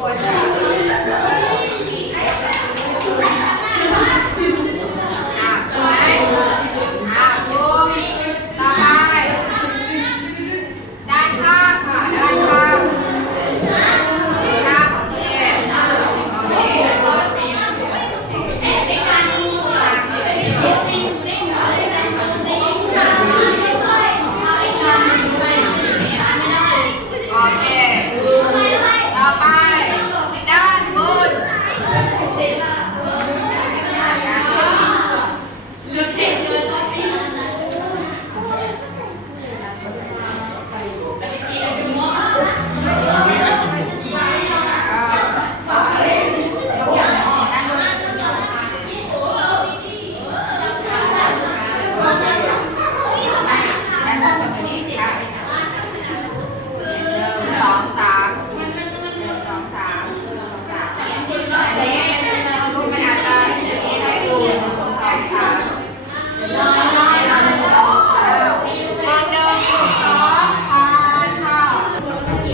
我这